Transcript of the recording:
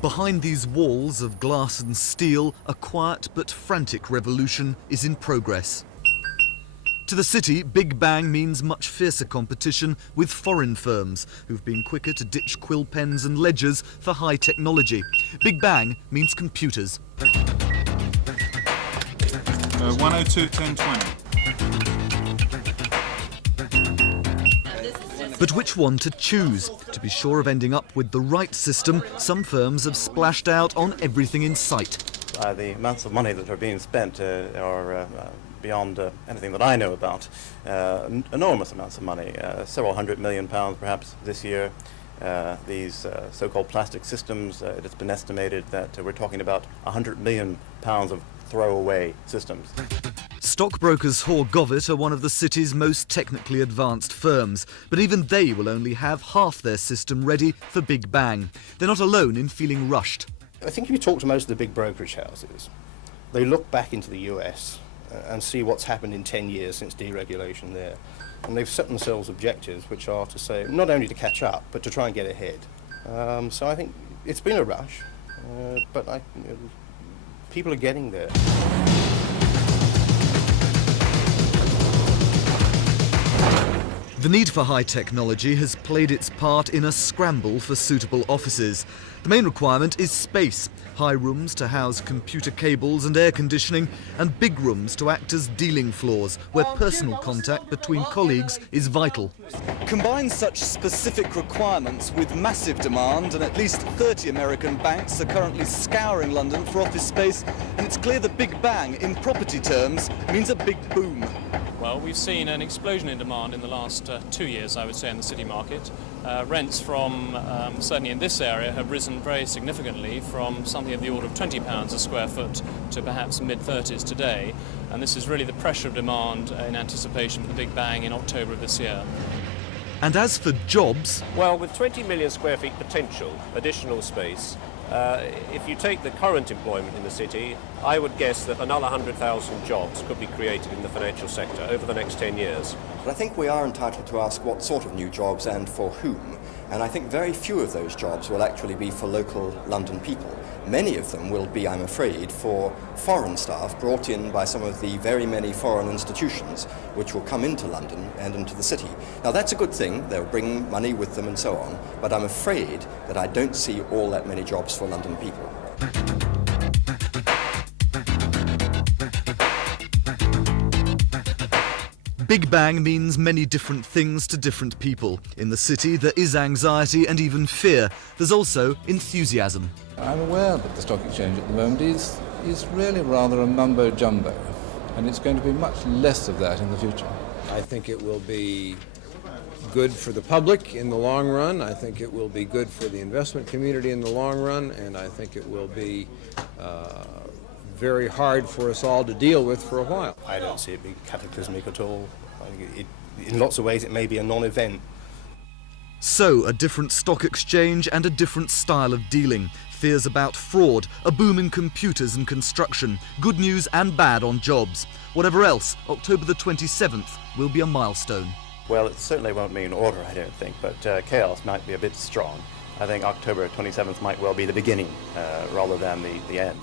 Behind these walls of glass and steel, a quiet but frantic revolution is in progress. To the city, Big Bang means much fiercer competition with foreign firms who've been quicker to ditch quill pens and ledgers for high technology. Big Bang means computers. 102.10.20. But which one to choose? To be sure of ending up with the right system, some firms have splashed out on everything in sight. The amounts of money that are being spent are beyond anything that I know about. Enormous amounts of money, several £100 million perhaps this year. These so-called plastic systems, it has been estimated that we're talking about £100 million of throwaway systems. Stockbrokers Hoare Govett are one of the city's most technically advanced firms, but even they will only have half their system ready for Big Bang. They're not alone in feeling rushed. I think if you talk to most of the big brokerage houses, they look back into the US and see what's happened in 10 years since deregulation there. And they've set themselves objectives which are to say, not only to catch up, but to try and get ahead. So I think it's been a rush, but people are getting there. The need for high technology has played its part in a scramble for suitable offices. The main requirement is space. High rooms to house computer cables and air conditioning, and big rooms to act as dealing floors, where personal contact between colleagues is vital. Combine such specific requirements with massive demand, and at least 30 American banks are currently scouring London for office space, and it's clear the Big Bang, in property terms, means a big boom. Well, we've seen an explosion in demand in the last 2 years, I would say, in the city market. Rents from, certainly in this area, have risen very significantly from something of the order of £20 a square foot to perhaps mid-30s today. And this is really the pressure of demand in anticipation for the Big Bang in October of this year. And as for jobs... Well, with 20 million square feet potential additional space, if you take the current employment in the city, I would guess that another 100,000 jobs could be created in the financial sector over the next 10 years. But I think we are entitled to ask what sort of new jobs and for whom. And I think very few of those jobs will actually be for local London people. Many of them will be, I'm afraid, for foreign staff brought in by some of the very many foreign institutions which will come into London and into the city. Now that's a good thing, they'll bring money with them and so on, but I'm afraid that I don't see all that many jobs for London people. Big Bang means many different things to different people. In the city, there is anxiety and even fear. There's also enthusiasm. I'm aware that the stock exchange at the moment is really rather a mumbo-jumbo, and it's going to be much less of that in the future. I think it will be good for the public in the long run. I think it will be good for the investment community in the long run, and I think it will be very hard for us all to deal with for a while. I don't see it being cataclysmic at all. In lots of ways it may be a non-event. So, a different stock exchange and a different style of dealing. Fears about fraud, a boom in computers and construction, good news and bad on jobs. Whatever else, October the 27th will be a milestone. Well, it certainly won't mean order, I don't think, but chaos might be a bit strong. I think October 27th might well be the beginning rather than the end.